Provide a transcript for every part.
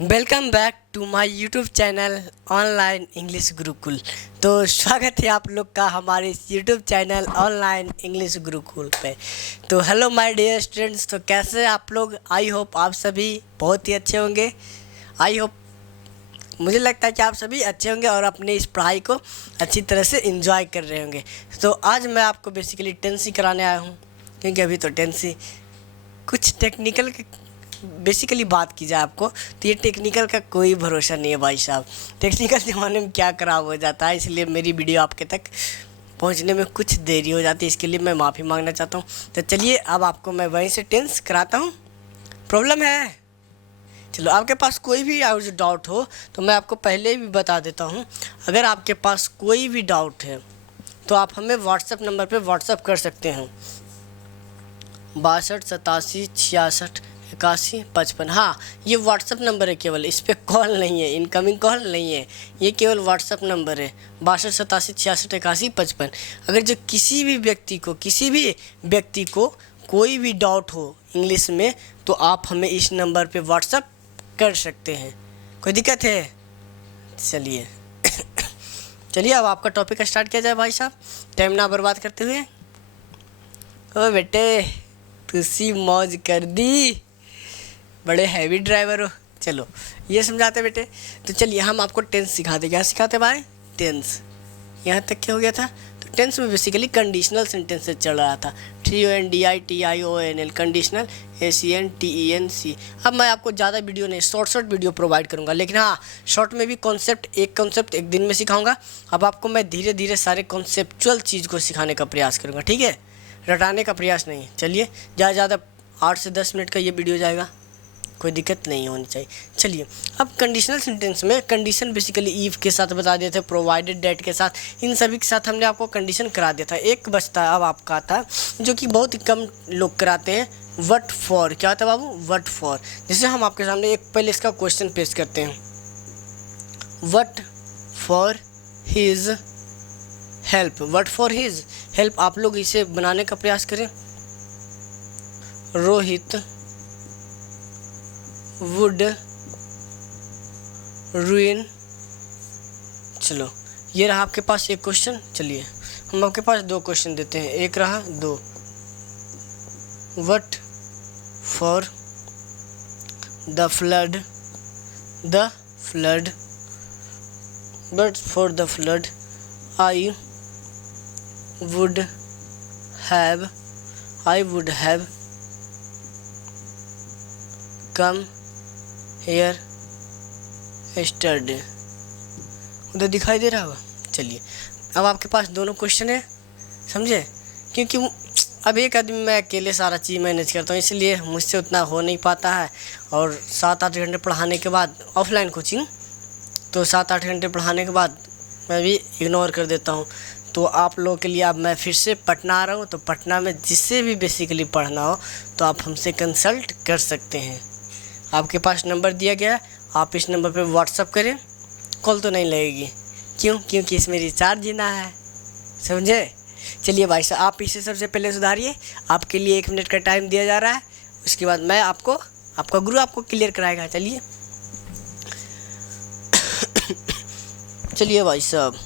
Welcome back to my YouTube channel online English Gurukul. तो स्वागत है आप लोग का हमारे इस YouTube channel online English Gurukul पे। तो हेलो माय डियर स्टूडेंट्स, तो कैसे आप लोग? आई होप आप सभी बहुत ही अच्छे होंगे। आई होप, मुझे लगता है कि आप सभी अच्छे होंगे और अपनी इस पढ़ाई को अच्छी तरह से एंजॉय कर रहे होंगे। तो आज मैं आपको बेसिकली टेंस ही कराने आया हूँ, क्योंकि अभी तो टेंस ही कुछ टेक्निकल बेसिकली बात की जाए आपको तो ये टेक्निकल का कोई भरोसा नहीं है भाई साहब। टेक्निकल ज़माने में क्या खराब हो जाता है, इसलिए मेरी वीडियो आपके तक पहुंचने में कुछ देरी हो जाती है, इसके लिए मैं माफ़ी मांगना चाहता हूं। तो चलिए अब आपको मैं वहीं से टेंस कराता हूं। प्रॉब्लम है? चलो, आपके पास कोई भी डाउट हो तो मैं आपको पहले ही भी बता देता हूँ। अगर आपके पास कोई भी डाउट है तो आप हमें व्हाट्सएप नंबर पर व्हाट्सएप कर सकते हैं 62 87 66 81 55। हाँ, ये व्हाट्सअप नंबर है केवल, इस पर कॉल नहीं है, इनकमिंग कॉल नहीं है, ये केवल व्हाट्सअप नंबर है 62 87 66 81 55। अगर जो किसी भी व्यक्ति को कोई भी डाउट हो इंग्लिश में तो आप हमें इस नंबर पे व्हाट्सअप कर सकते हैं। कोई दिक्कत है? चलिए चलिए अब आपका टॉपिक स्टार्ट किया जाए भाई साहब, टाइम ना बर्बाद करते हुए। ओ बेटे, तुसी मौज कर दी, बड़े हैवी ड्राइवर हो। चलो ये समझाते बेटे। तो चलिए हम आपको टेंस सिखाते। क्या सिखाते भाई? टेंस। यहाँ तक क्या हो गया था? तो टेंस में बेसिकली कंडीशनल सेंटेंस से चल रहा था। TONDITIONL conditional, ACNTENC। अब मैं आपको ज़्यादा वीडियो नहीं, शॉर्ट वीडियो प्रोवाइड करूँगा, लेकिन हाँ, शॉर्ट में भी कॉन्सेप्ट एक दिन में सिखाऊँगा। अब आपको मैं धीरे धीरे सारे कॉन्सेप्चुअल चीज़ को सिखाने का प्रयास करूँगा, ठीक है? रटाने का प्रयास नहीं। चलिए, ज़्यादा 8 से 10 मिनट का ये वीडियो जाएगा, कोई दिक्कत नहीं होनी चाहिए। चलिए अब कंडीशनल सेंटेंस में कंडीशन बेसिकली ईफ के साथ बता दिए थे, प्रोवाइडेड डेट के साथ, इन सभी के साथ हमने आपको कंडीशन करा दिया था। एक बचता अब आपका था जो कि बहुत ही कम लोग कराते हैं, व्हाट फॉर। क्या होता है बाबू? What for. जैसे हम आपके सामने एक पहले इसका क्वेश्चन पेश करते हैं, what for his help. What for his help, आप लोग इसे बनाने का प्रयास करें। Rohit would ruin. चलो ये रहा आपके पास एक क्वेश्चन। चलिए हम आपके पास दो क्वेश्चन देते हैं, एक रहा दो। What for the flood, but for the flood I would have come here study. उधर दिखाई दे रहा होगा। चलिए अब आपके पास दोनों क्वेश्चन है, समझे? क्योंकि अब एक आदमी मैं अकेले सारा चीज़ मैनेज करता हूँ, इसलिए मुझसे उतना हो नहीं पाता है। और 7-8 घंटे पढ़ाने के बाद ऑफलाइन कोचिंग, तो 7-8 घंटे पढ़ाने के बाद मैं भी इग्नोर कर देता हूँ। तो आप लोगों के लिए अब मैं फिर से पटना आ रहा हूँ, तो पटना में जिससे भी बेसिकली पढ़ना हो तो आप हमसे कंसल्ट कर सकते हैं। आपके पास नंबर दिया गया है, आप इस नंबर पे व्हाट्सअप करें। कॉल तो नहीं लगेगी, क्यों? क्योंकि इसमें रिचार्ज ही ना है, समझे? चलिए भाई साहब, आप इसे सबसे पहले सुधारिए। आपके लिए 1 मिनट का टाइम दिया जा रहा है, उसके बाद मैं आपका गुरु आपको क्लियर कराएगा। चलिए चलिए भाई साहब।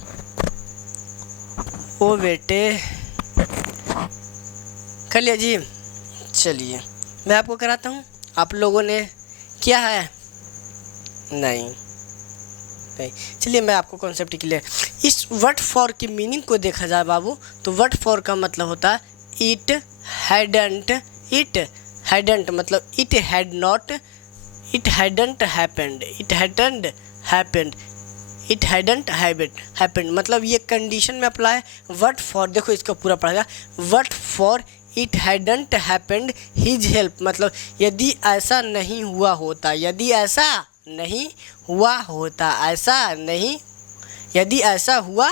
ओ बेटे, कर लिया जी। चलिए मैं आपको कराता हूँ। आप लोगों ने किया है? नहीं। चलिए मैं आपको कॉन्सेप्ट क्लियर। इस व्हाट फॉर की मीनिंग को देखा जाए बाबू, तो व्हाट फॉर का मतलब होता है इट हैडंट मतलब इट हैडंट हैपेंड, मतलब ये कंडीशन में अप्लाई। व्हाट फॉर, देखो इसका पूरा पढ़ेगा। What for it hadn't happened his help, मतलब यदि ऐसा नहीं हुआ होता, यदि ऐसा हुआ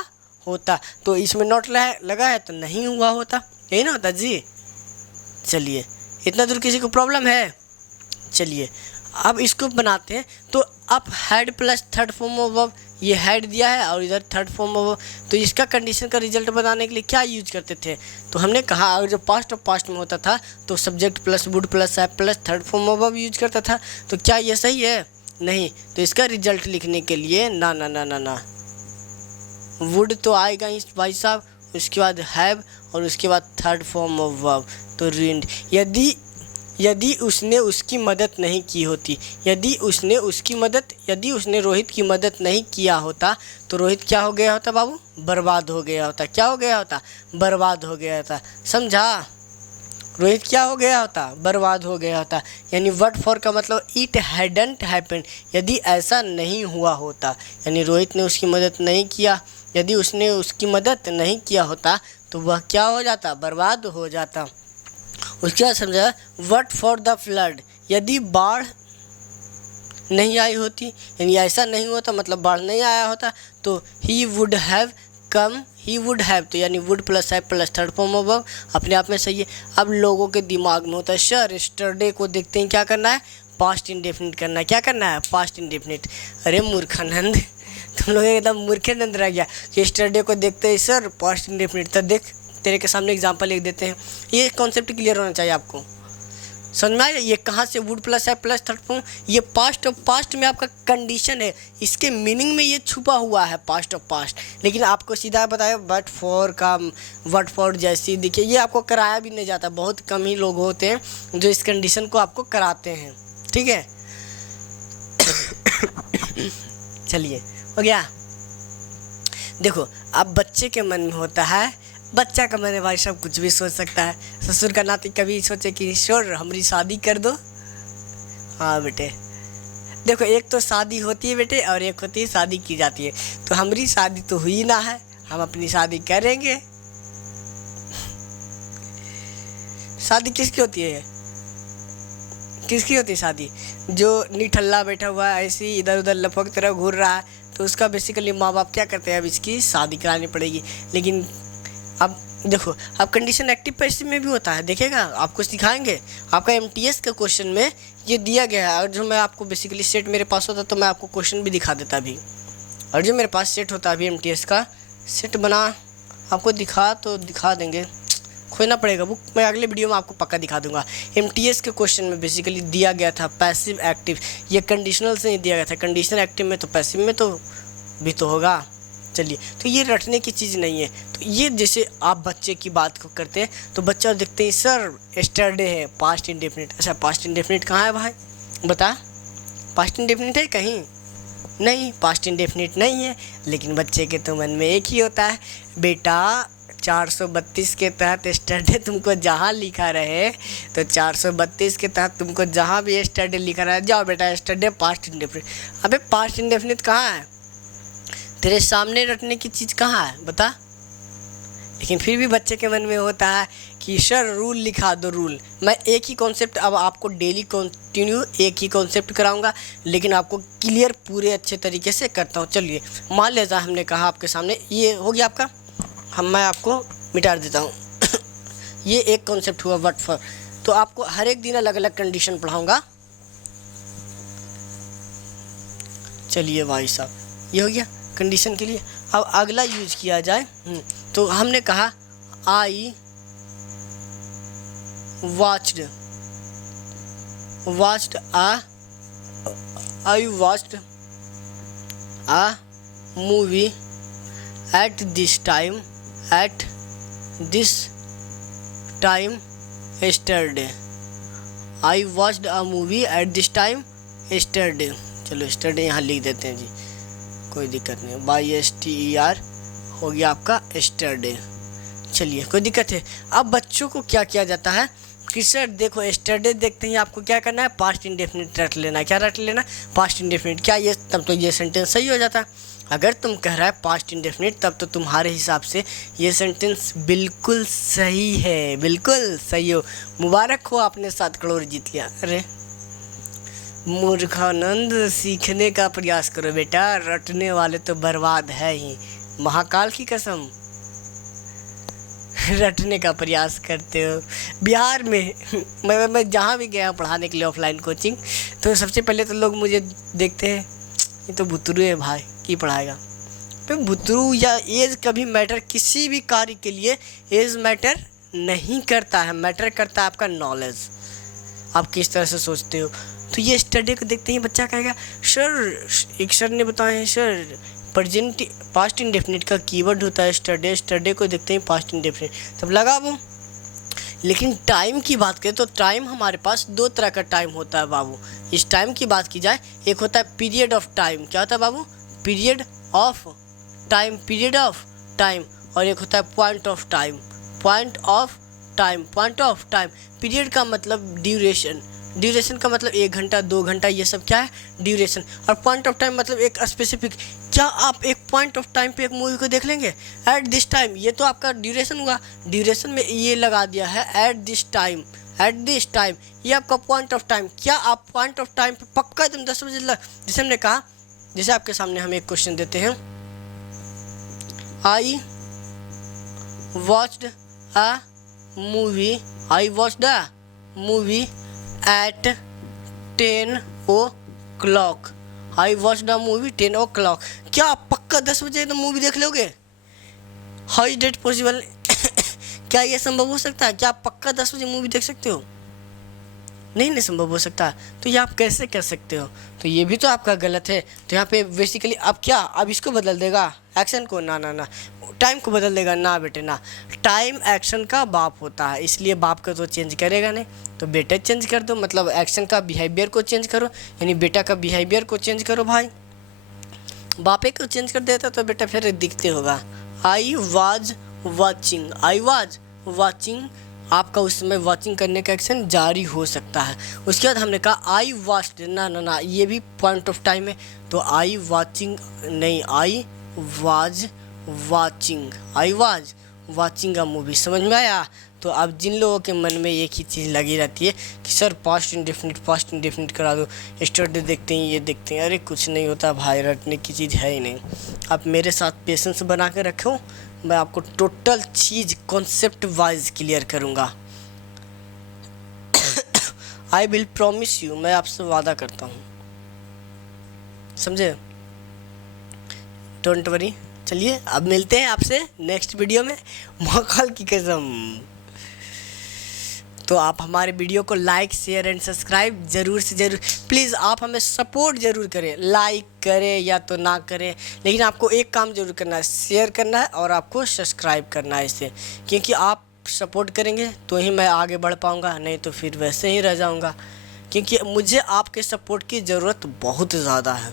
होता, तो इसमें नॉट लगा है तो नहीं हुआ होता, यही ना होता जी। चलिए इतना दूर किसी को प्रॉब्लम है? चलिए अब इसको बनाते हैं। तो अब had plus third form of verb, ये हैड दिया है और इधर थर्ड फॉर्म ऑफ, तो इसका कंडीशन का रिजल्ट बनाने के लिए क्या यूज करते थे? तो हमने कहा अगर जो पास्ट ऑफ पास्ट में होता था तो subject plus would plus have plus third form of use करता था। तो क्या ये सही है? नहीं। तो इसका रिजल्ट लिखने के लिए ना ना ना ना ना वुड तो आएगा ही भाई साहब, उसके बाद हैव और उसके बाद थर्ड फॉर्म ऑफ वर्ब तो रूइंड। यदि उसने उसकी मदद नहीं की होती, यदि उसने रोहित की मदद नहीं किया होता तो रोहित क्या हो गया होता बाबू? बर्बाद हो गया होता। क्या हो गया होता? बर्बाद हो गया होता। समझा? रोहित क्या हो गया होता? बर्बाद हो गया होता। यानी वर्ड फॉर का मतलब इट हैडंट हैपेंड, यदि ऐसा नहीं हुआ होता, यानी रोहित ने उसकी मदद नहीं किया, यदि उसने उसकी मदद नहीं किया होता तो वह क्या हो जाता? बर्बाद हो जाता। उसके बाद समझा व्हाट फॉर द फ्लड, यदि बाढ़ नहीं आई होती, यानी ऐसा नहीं होता मतलब बाढ़ नहीं आया होता तो he would have come, he would have तो यानी would plus have plus third form of अपने आप में सही है। अब लोगों के दिमाग में होता है सर यस्टरडे को देखते हैं क्या करना है? पास्ट इंडेफिनिट करना है। क्या करना है? Past indefinite. अरे मूर्खानंद, तुम लोग एकदम मूर्खानंद रह गया। यस्टरडे को देखते हैं सर पास्ट इंडेफिनिट, तो देख तेरे के सामने एग्जांपल लिख देते हैं। ये कॉन्सेप्ट क्लियर होना चाहिए आपको, समझ में आया? ये कहाँ से वुड प्लस है प्लस थर्ड फॉर्म, ये पास्ट ऑफ पास्ट में आपका कंडीशन है, इसके मीनिंग में ये छुपा हुआ है पास्ट ऑफ पास्ट। लेकिन आपको सीधा बताया बट फॉर का वर्ड फॉर जैसी, देखिए ये आपको कराया भी नहीं जाता, बहुत कम ही लोग होते हैं जो इस कंडीशन को आपको कराते हैं। ठीक है चलिए हो गया। देखो अब बच्चे के मन में होता है, बच्चा का मन भाई साहब कुछ भी सोच सकता है। ससुर का नाती कभी सोचे कि शोर हमारी शादी कर दो। हाँ बेटे देखो, एक तो शादी होती है बेटे और एक होती है शादी की जाती है। तो हमारी शादी तो हुई ना है, हम अपनी शादी करेंगे। शादी किसकी होती है? किसकी होती है शादी? जो निठल्ला बैठा हुआ है ऐसे ही इधर उधर लपक तरह घूर रहा है तो उसका बेसिकली माँ बाप क्या करते हैं? अब इसकी शादी करानी पड़ेगी। लेकिन अब देखो, अब कंडीशन एक्टिव पैसिव में भी होता है, देखिएगा आपको सिखाएंगे। आपका एमटीएस के क्वेश्चन में ये दिया गया है, और जो मैं आपको बेसिकली सेट मेरे पास होता तो मैं आपको क्वेश्चन भी दिखा देता अभी। और जो मेरे पास सेट होता अभी एमटीएस का सेट बना आपको दिखा देंगे, खोजना पड़ेगा बुक, मैं अगले वीडियो में आपको पक्का दिखा दूंगा। एमटीएस के क्वेश्चन में बेसिकली दिया गया था पैसिव एक्टिव, ये कंडीशनल से नहीं दिया गया था। कंडीशनल एक्टिव में तो पैसिव में तो भी तो होगा। चलिए, तो ये रटने की चीज़ नहीं है। तो ये जैसे आप बच्चे की बात को करते हैं तो बच्चा देखते हैं सर यस्टरडे है पास्ट इंडेफिनिट। अच्छा पास्ट इंडेफिनिट कहाँ है भाई? बता, पास्ट इंडेफिनिट है कहीं? नहीं, पास्ट इंडेफिनिट नहीं है। लेकिन बच्चे के तो मन में एक ही होता है, बेटा 432 के तहत यस्टरडे तुमको जहाँ लिखा रहे तो 432 के तहत तुमको जहाँ भी यस्टरडे लिखा रहा है, जाओ बेटा यस्टरडे पास्ट इंडेफिनिट। अबे पास्ट इंडेफिनिट कहाँ है? तेरे सामने रटने की चीज़ कहाँ है बता? लेकिन फिर भी बच्चे के मन में होता है कि सर रूल लिखा दो रूल। मैं एक ही कॉन्सेप्ट अब आपको डेली कंटिन्यू एक ही कॉन्सेप्ट कराऊंगा, लेकिन आपको क्लियर पूरे अच्छे तरीके से करता हूँ। चलिए मान लीजिए हमने कहा आपके सामने ये हो गया आपका, मैं आपको मिटा देता हूँ ये एक कॉन्सेप्ट हुआ वर्ड फॉर। तो आपको हर एक दिन अलग अलग कंडीशन पढ़ाऊँगा। चलिए भाई साहब ये हो गया कंडीशन के लिए। अब अगला यूज किया जाए तो हमने कहा I watched a movie at this time yesterday. I watched a movie at this time yesterday. चलो yesterday यहाँ लिख देते हैं जी, कोई दिक्कत नहीं। YSTER हो गया आपका yesterday। चलिए कोई दिक्कत है। अब बच्चों को क्या किया जाता है कि सर देखो yesterday देखते ही आपको क्या करना है, पास्ट इंडेफिनिट रट लेना है। क्या रट लेना? Past indefinite. क्या ये तब तो ये सेंटेंस सही हो जाता। अगर तुम कह रहा है पास्ट इंडेफिनिट तब तो तुम्हारे हिसाब से ये सेंटेंस बिल्कुल सही है, बिल्कुल सही हो। मुबारक हो, आपने 7 करोड़ जीत लिया। अरे मूर्खानंद, सीखने का प्रयास करो बेटा, रटने वाले तो बर्बाद है ही। महाकाल की कसम रटने का प्रयास करते हो। बिहार में मैं जहाँ भी गया पढ़ाने के लिए ऑफलाइन कोचिंग, तो सबसे पहले तो लोग मुझे देखते हैं ये तो बुतरू है भाई, की पढ़ाएगा। पे बुतरू या एज कभी मैटर, किसी भी कार्य के लिए एज मैटर नहीं करता है, मैटर करता है आपका नॉलेज, आप किस तरह से सोचते हो। तो ये स्टडी को देखते ही बच्चा कहेगा सर, एक सर ने बताया है सर प्रेजेंट पास्ट इंडेफिनिट का कीवर्ड होता है स्टडी, स्टडी को देखते ही पास्ट इंडेफिनिट, तब लगा वो। लेकिन टाइम की बात करें तो टाइम हमारे पास दो तरह का टाइम होता है बाबू। इस टाइम की बात की जाए, एक होता है पीरियड ऑफ टाइम, क्या होता है बाबू, period of time, period of time, और एक होता है point of time, point of time, point of time. Period का मतलब ड्यूरेशन, ड्यूरेशन का मतलब 1 घंटा 2 घंटा, ये सब क्या है ड्यूरेशन। और पॉइंट ऑफ टाइम मतलब एक स्पेसिफिक, क्या आप एक पॉइंट ऑफ टाइम पे एक मूवी को देख लेंगे एट दिस टाइम, ये तो आपका ड्यूरेशन हुआ। ड्यूरेशन में ये लगा दिया है at this time, at this time, ये आपका पॉइंट ऑफ टाइम। क्या आप पॉइंट ऑफ टाइम पे पक्का एकदम 10 बजे जैसे हमने कहा, जैसे आपके सामने हम एक क्वेश्चन देते हैं, I watched a movie, I watched a movie at 10 o'clock, I watched a movie 10 o'clock। क्या आप पक्का 10 बजे तो मूवी देख लोगे? How is that possible? क्या ये संभव हो सकता है? क्या आप पक्का 10 बजे मूवी देख सकते हो? नहीं संभव हो सकता। तो ये आप कैसे कर सकते हो? तो ये भी तो आपका गलत है। तो यहाँ पे बेसिकली अब क्या, अब इसको बदल देगा एक्शन को, ना टाइम को बदल देगा, ना बेटे ना, टाइम एक्शन का बाप होता है, इसलिए बाप का तो चेंज करेगा नहीं, तो बेटा चेंज कर दो, मतलब एक्शन का बिहेवियर को चेंज करो, यानी बेटा का बिहेवियर को चेंज करो भाई। बापे को चेंज कर देता तो बेटा फिर दिखते होगा। I was watching, I was watching, आपका उस समय वॉचिंग करने का एक्शन जारी हो सकता है। उसके बाद हमने कहा आई वॉच्ड, ना ये भी पॉइंट ऑफ टाइम है, तो आई वॉचिंग नहीं, I was watching, I was watching a movie. समझ में आया? तो अब जिन लोगों के मन में एक ही चीज़ लगी रहती है कि सर पास्ट इंडेफिनिट करा दो, स्टडी देखते हैं, ये देखते हैं, अरे कुछ नहीं होता भाई, रटने की चीज़ है ही नहीं। आप मेरे साथ पेशेंस बना के रखो, मैं आपको टोटल चीज़ कॉन्सेप्ट वाइज क्लियर करूँगा। आई विल प्रॉमिस यू, मैं आपसे वादा करता हूँ, समझे? Don't worry. चलिए अब मिलते हैं आपसे नेक्स्ट वीडियो में, महाकाल की कसम। तो आप हमारे वीडियो को लाइक शेयर एंड सब्सक्राइब ज़रूर से ज़रूर, प्लीज़ आप हमें सपोर्ट ज़रूर करें, लाइक करें या तो ना करें, लेकिन आपको एक काम ज़रूर करना है, शेयर करना है और आपको सब्सक्राइब करना है इसे, क्योंकि आप सपोर्ट करेंगे तो ही मैं आगे बढ़ पाऊँगा, नहीं तो फिर वैसे ही रह जाऊँगा, क्योंकि मुझे आपके सपोर्ट की ज़रूरत बहुत ज़्यादा है।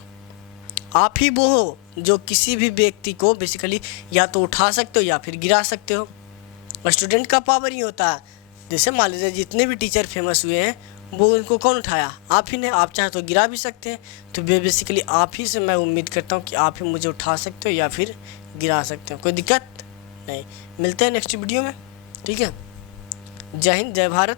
आप ही वो हो जो किसी भी व्यक्ति को बेसिकली या तो उठा सकते हो या फिर गिरा सकते हो। और स्टूडेंट का पावर ही होता है, जैसे मान लीजिए जितने भी टीचर फेमस हुए हैं वो उनको कौन उठाया? आप ही ने। आप चाहे तो गिरा भी सकते हैं, तो बेसिकली आप ही से मैं उम्मीद करता हूँ कि आप ही मुझे उठा सकते हो या फिर गिरा सकते हो, कोई दिक्कत नहीं। मिलते हैं नेक्स्ट वीडियो में, ठीक है? जय हिंद, जय भारत।